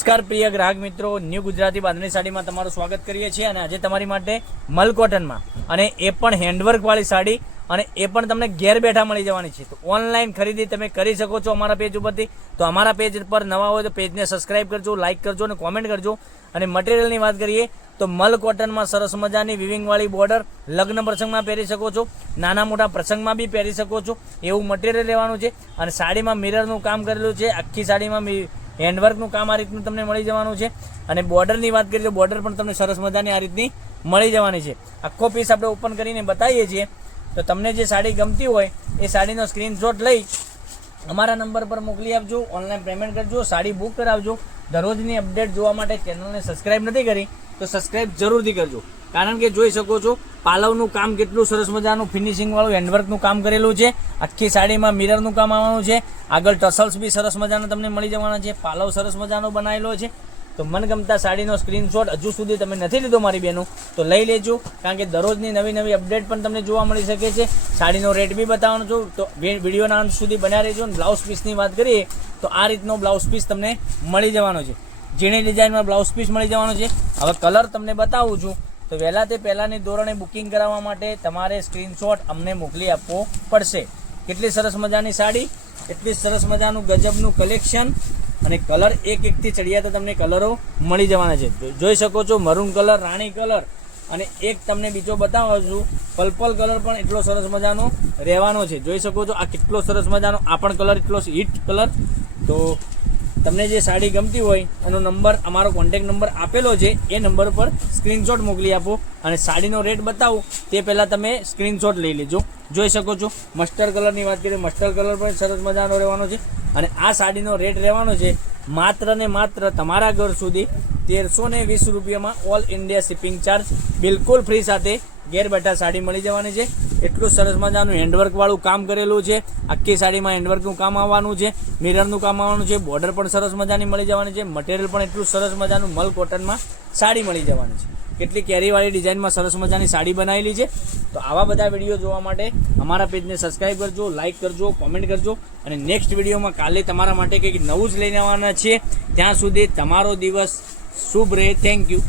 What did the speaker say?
નમસ્કાર પ્રિય ગ્રાહક મિત્રો, ન્યૂ ગુજરાતી બાંધણી સાડીમાં તમારું સ્વાગત કરીએ છીએ. અને આજે તમારી માટે મલ કોટનમાં અને એ પણ હેન્ડવર્કવાળી સાડી અને એ પણ તમને ઘેર બેઠા મળી જવાની છે. તો ઓનલાઈન ખરીદી તમે કરી શકો છો અમારા પેજ ઉપરથી. તો અમારા પેજ પર નવા હોય તો પેજને સબસ્ક્રાઈબ કરજો, લાઇક કરજો અને કોમેન્ટ કરજો. અને મટીરિયલની વાત કરીએ તો મલ કોટનમાં સરસ મજાની વિવિંગવાળી બોર્ડર લગ્ન પ્રસંગમાં પહેરી શકો છો, નાના મોટા પ્રસંગમાં બી પહેરી શકો છો એવું મટીરિયલ લેવાનું છે. અને સાડીમાં મિરરનું કામ કરેલું છે, આખી સાડીમાં હેન્ડવર્કનું કામ આ રીતનું તમને મળી જવાનું છે. અને બોર્ડરની વાત કરીએ તો બોર્ડર પણ તમને સરસ મજાની આ રીતની મળી જવાની છે. આખો પીસ આપણે ઓપન કરીને બતાવીએ છીએ. તો તમને જે સાડી ગમતી હોય એ સાડીનો સ્ક્રીનશોટ લઈ અમારા નંબર પર મોકલી આપજો, ઓનલાઈન પેમેન્ટ કરજો, સાડી બુક કરાવજો. દરરોજની અપડેટ જોવા માટે ચેનલને સબસ્ક્રાઈબ નથી કરી તો સબસ્ક્રાઈબ જરૂરથી કરજો. કારણ કે જોઈ શકો છો પાલવનું કામ કેટલું સરસ મજાનું ફિનિશિંગવાળું હેન્ડવર્કનું કામ કરેલું છે. આખી સાડીમાં મિરરનું કામ આવવાનું છે. આગળ ટસલ્સ બી સરસ મજાના તમને મળી જવાના છે. પાલવ સરસ મજાનો બનાવેલો છે. તો મનગમતા સાડીનો સ્ક્રીનશોટ હજુ સુધી તમે નથી લીધો મારી બહેનો તો લઈ લેજો. કારણ કે દરરોજની નવી નવી અપડેટ પણ તમને જોવા મળી શકે છે. સાડીનો રેટ બી બતાવવાનો છું, તો વિડીયોના અંત સુધી બન્યા રહેજો. અને બ્લાઉઝ પીસની વાત કરીએ તો આ રીતનો બ્લાઉઝ પીસ તમને મળી જવાનો છે. ઝીણી ડિઝાઇનમાં બ્લાઉઝ પીસ મળી જવાનો છે. હવે કલર તમને બતાવું છું. તો વહેલા તે પહેલાંની ધોરણે બુકિંગ કરાવવા માટે તમારે સ્ક્રીનશોટ અમને મોકલી આપવો પડશે. કેટલી સરસ મજાની સાડી, એટલી સરસ મજાનું ગજબનું કલેક્શન અને કલર એકથી ચડિયાતા તમને કલરો મળી જવાના છે. જોઈ શકો છો મરૂન કલર, રાણી કલર અને એક તમને બીજો બતાવું છું પર્પલ કલર પણ એટલો સરસ મજાનો રહેવાનો છે. જોઈ શકો છો આ કેટલો સરસ મજાનો આ પણ કલર એટલો હિટ કલર. તો તમને જે સાડી ગમતી હોય એનો નંબર અમારો કોન્ટેક નંબર આપેલો છે, એ નંબર પર સ્ક્રીનશોટ મોકલી આપો. અને સાડીનો રેટ બતાવું તે પહેલાં તમે સ્ક્રીનશોટ લઈ લેજો. જોઈ શકો છો મસ્ટર્ડ કલરની વાત કરીએ, મસ્ટર્ડ કલર પણ સરસ મજાનો રહેવાનો છે. અને આ સાડીનો રેટ રહેવાનો છે માત્ર ને માત્ર તમારા ઘર સુધી 1320 રૂપિયામાં. ઓલ ઇન્ડિયા શિપિંગ ચાર્જ બિલકુલ ફ્રી સાથે ઘેર બેઠા સાડી મળી જવાની છે. એટલું સરસ મજાનું હેન્ડવર્કવાળું કામ કરેલું છે. આખી સાડીમાં હેન્ડવર્કનું કામ આવવાનું છે, મિરરનું કામ આવવાનું છે. બોર્ડર પણ સરસ મજાની મળી જવાની છે. મટીરિયલ પણ એટલું સરસ મજાનું મલ કોટનમાં સાડી મળી જવાની છે. કેટલી કેરીવાળી ડિઝાઇનમાં સરસ મજાની સાડી બનાવેલી છે. તો આવા બધા વિડીયો જોવા માટે અમારા પેજને સબસ્ક્રાઈબ કરજો, લાઇક કરજો, કોમેન્ટ કરજો. અને નેક્સ્ટ વિડીયોમાં કાલે તમારા માટે કંઈક નવું જ લઈને આવવાના છીએ. ત્યાં સુધી તમારો દિવસ શુભ રહે. Thank you.